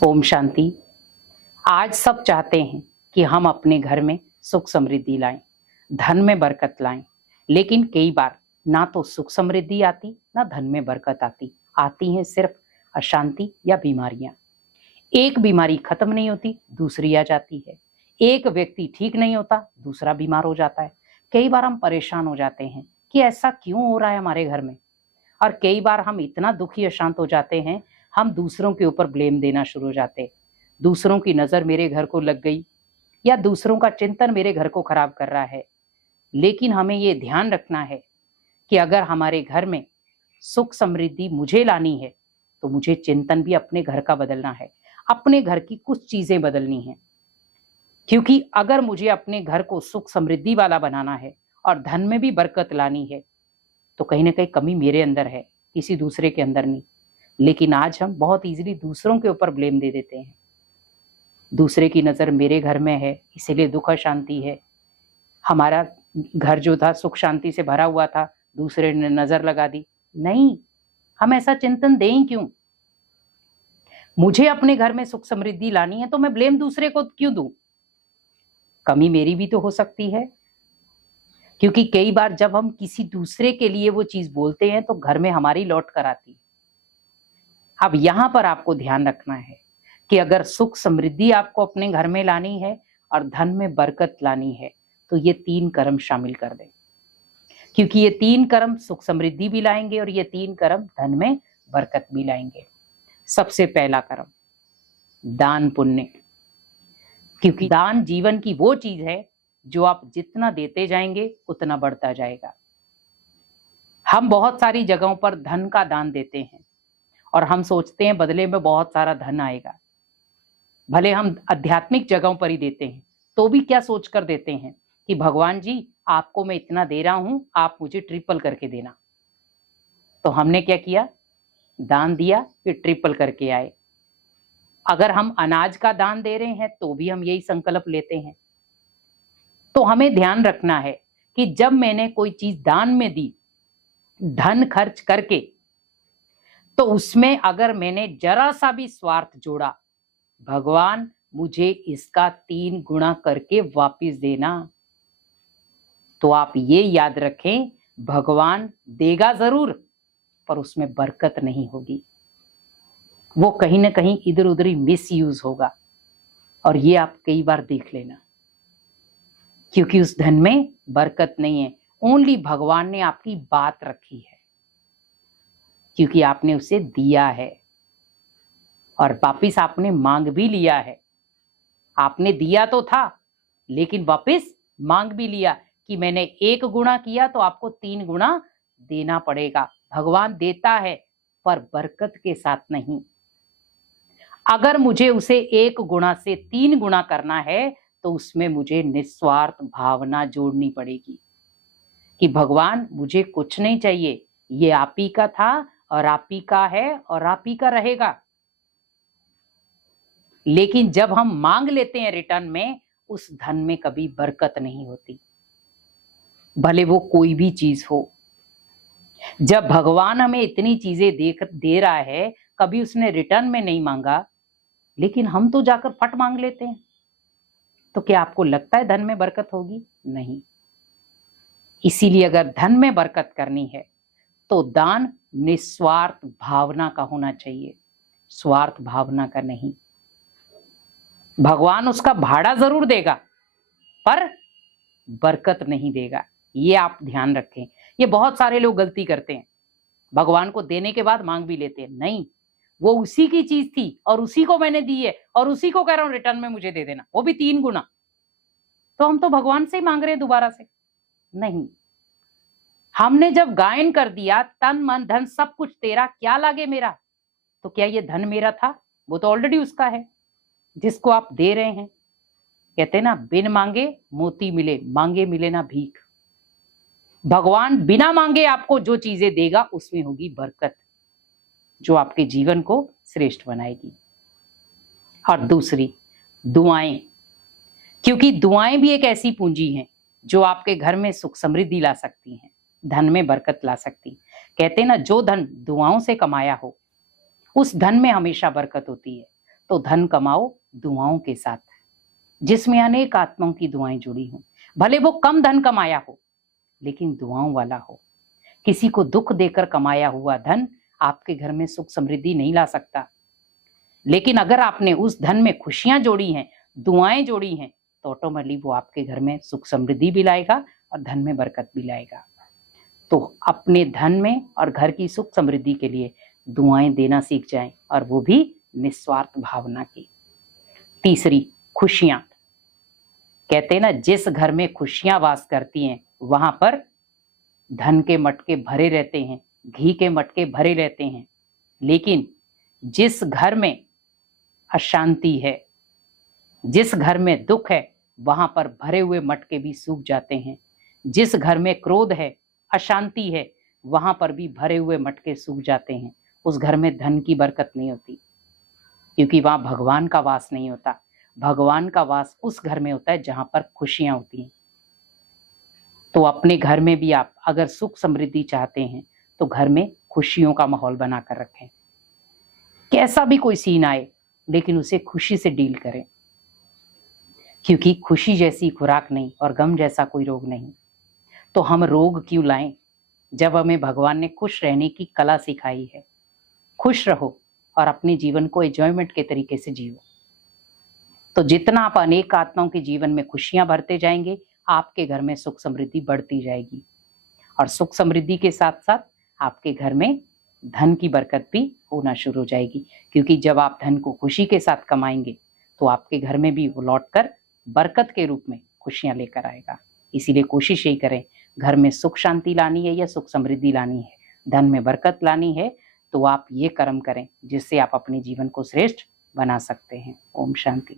ओम शांति। आज सब चाहते हैं कि हम अपने घर में सुख समृद्धि लाएं, धन में बरकत लाएं, लेकिन कई बार ना तो सुख समृद्धि आती ना धन में बरकत आती हैं सिर्फ अशांति या बीमारियां। एक बीमारी खत्म नहीं होती, दूसरी आ जाती है। एक व्यक्ति ठीक नहीं होता, दूसरा बीमार हो जाता है। कई बार हम परेशान हो जाते हैं कि ऐसा क्यों हो रहा है हमारे घर में, और कई बार हम इतना दुखी अशांत हो जाते हैं, हम दूसरों के ऊपर ब्लेम देना शुरू हो जाते हैं। दूसरों की नजर मेरे घर को लग गई, या दूसरों का चिंतन मेरे घर को खराब कर रहा है। लेकिन हमें ये ध्यान रखना है कि अगर हमारे घर में सुख समृद्धि मुझे लानी है तो मुझे चिंतन भी अपने घर का बदलना है, अपने घर की कुछ चीजें बदलनी है। क्योंकि अगर मुझे अपने घर को सुख समृद्धि वाला बनाना है और धन में भी बरकत लानी है तो कहीं ना कहीं कमी मेरे अंदर है, किसी दूसरे के अंदर नहीं। लेकिन आज हम बहुत इजीली दूसरों के ऊपर ब्लेम दे देते हैं। दूसरे की नजर मेरे घर में है, इसीलिए दुख शांति है। हमारा घर जो था सुख शांति से भरा हुआ था, दूसरे ने नजर लगा दी। नहीं, हम ऐसा चिंतन दें क्यों? मुझे अपने घर में सुख समृद्धि लानी है तो मैं ब्लेम दूसरे को क्यों दूं? कमी मेरी भी तो हो सकती है। क्योंकि कई बार जब हम किसी दूसरे के लिए वो चीज बोलते हैं तो घर में हमारी लौट कर आती है। अब यहां पर आपको ध्यान रखना है कि अगर सुख समृद्धि आपको अपने घर में लानी है और धन में बरकत लानी है तो ये 3 कर्म शामिल कर दें। क्योंकि ये 3 कर्म सुख समृद्धि भी लाएंगे और ये 3 कर्म धन में बरकत भी लाएंगे। सबसे पहला कर्म दान पुण्य। क्योंकि दान जीवन की वो चीज है जो आप जितना देते जाएंगे उतना बढ़ता जाएगा। हम बहुत सारी जगहों पर धन का दान देते हैं और हम सोचते हैं बदले में बहुत सारा धन आएगा। भले हम आध्यात्मिक जगहों पर ही देते हैं तो भी क्या सोच कर देते हैं कि भगवान जी आपको मैं इतना दे रहा हूं, आप मुझे ट्रिपल करके देना। तो हमने क्या किया? दान दिया, फिर ट्रिपल करके आए। अगर हम अनाज का दान दे रहे हैं तो भी हम यही संकल्प लेते हैं। तो हमें ध्यान रखना है कि जब मैंने कोई चीज दान में दी धन खर्च करके, तो उसमें अगर मैंने जरा सा भी स्वार्थ जोड़ा, भगवान मुझे इसका 3 गुना करके वापस देना। तो आप ये याद रखें, भगवान देगा जरूर पर उसमें बरकत नहीं होगी, वो कहीं ना कहीं इधर उधर ही मिस यूज होगा। और ये आप कई बार देख लेना, क्योंकि उस धन में बरकत नहीं है। ओनली भगवान ने आपकी बात रखी है, क्योंकि आपने उसे दिया है और वापिस आपने मांग भी लिया है। आपने दिया तो था लेकिन वापिस मांग भी लिया कि मैंने 1 गुना किया तो आपको 3 गुना देना पड़ेगा। भगवान देता है पर बरकत के साथ नहीं। अगर मुझे उसे 1 गुना से 3 गुना करना है तो उसमें मुझे निस्वार्थ भावना जोड़नी पड़ेगी कि भगवान मुझे कुछ नहीं चाहिए, ये आप ही का था और आप ही का है और आप ही का रहेगा। लेकिन जब हम मांग लेते हैं रिटर्न में, उस धन में कभी बरकत नहीं होती, भले वो कोई भी चीज हो। जब भगवान हमें इतनी चीजें दे रहा है, कभी उसने रिटर्न में नहीं मांगा, लेकिन हम तो जाकर फट मांग लेते हैं। तो क्या आपको लगता है धन में बरकत होगी? नहीं। इसीलिए अगर धन में बरकत करनी है तो दान निस्वार्थ भावना का होना चाहिए, स्वार्थ भावना का नहीं। भगवान उसका भाड़ा जरूर देगा पर बरकत नहीं देगा, ये आप ध्यान रखें। ये बहुत सारे लोग गलती करते हैं, भगवान को देने के बाद मांग भी लेते हैं। नहीं, वो उसी की चीज थी और उसी को मैंने दी है और उसी को कह रहा हूं रिटर्न में मुझे दे देना, वो भी 3 गुना। तो हम तो भगवान से ही मांग रहे हैं दोबारा से। नहीं, हमने जब गायन कर दिया तन मन धन सब कुछ तेरा, क्या लागे मेरा, तो क्या ये धन मेरा था? वो तो ऑलरेडी उसका है जिसको आप दे रहे हैं। कहते ना, बिन मांगे मोती मिले, मांगे मिले ना भीख। भगवान बिना मांगे आपको जो चीजें देगा उसमें होगी बरकत, जो आपके जीवन को श्रेष्ठ बनाएगी। और दूसरी, दुआएं। क्योंकि दुआएं भी एक ऐसी पूंजी हैं जो आपके घर में सुख समृद्धि ला सकती हैं, धन में बरकत ला सकती। कहते ना, जो धन दुआओं से कमाया हो उस धन में हमेशा बरकत होती है। तो धन कमाओ दुआओं के साथ, जिसमें अनेक आत्माओं की दुआएं जुड़ी हों। भले वो कम धन कमाया हो, लेकिन दुआओं वाला हो। किसी को दुख देकर कमाया हुआ धन आपके घर में सुख समृद्धि नहीं ला सकता। लेकिन अगर आपने उस धन में खुशियां जोड़ी हैं, दुआएं जोड़ी हैं, तो ऑटोमेटिकली वो आपके घर में सुख समृद्धि भी लाएगा और धन में बरकत भी लाएगा। तो अपने धन में और घर की सुख समृद्धि के लिए दुआएं देना सीख जाएं, और वो भी निस्वार्थ भावना की। तीसरी, खुशियां। कहते हैं ना, जिस घर में खुशियां वास करती हैं वहां पर धन के मटके भरे रहते हैं, घी के मटके भरे रहते हैं। लेकिन जिस घर में अशांति है, जिस घर में दुख है, वहां पर भरे हुए मटके भी सूख जाते हैं। जिस घर में क्रोध है, अशांति है, वहां पर भी भरे हुए मटके सूख जाते हैं। उस घर में धन की बरकत नहीं होती, क्योंकि वहां भगवान का वास नहीं होता। भगवान का वास उस घर में होता है जहां पर खुशियां होती हैं। तो अपने घर में भी आप अगर सुख समृद्धि चाहते हैं तो घर में खुशियों का माहौल बनाकर रखें। कैसा भी कोई सीन आए, लेकिन उसे खुशी से डील करें, क्योंकि खुशी जैसी खुराक नहीं और गम जैसा कोई रोग नहीं। तो हम रोग क्यों लाएं जब हमें भगवान ने खुश रहने की कला सिखाई है। खुश रहो और अपने जीवन को एंजॉयमेंट के तरीके से जियो। तो जितना आप अनेक आत्माओं के जीवन में खुशियां भरते जाएंगे, आपके घर में सुख समृद्धि बढ़ती जाएगी। और सुख समृद्धि के साथ साथ आपके घर में धन की बरकत भी होना शुरू हो जाएगी, क्योंकि जब आप धन को खुशी के साथ कमाएंगे तो आपके घर में भी वो लौटकर बरकत के रूप में खुशियां लेकर आएगा। इसीलिए कोशिश यही करें, घर में सुख शांति लानी है या सुख समृद्धि लानी है, धन में बरकत लानी है, तो आप ये कर्म करें जिससे आप अपने जीवन को श्रेष्ठ बना सकते हैं। ओम शांति।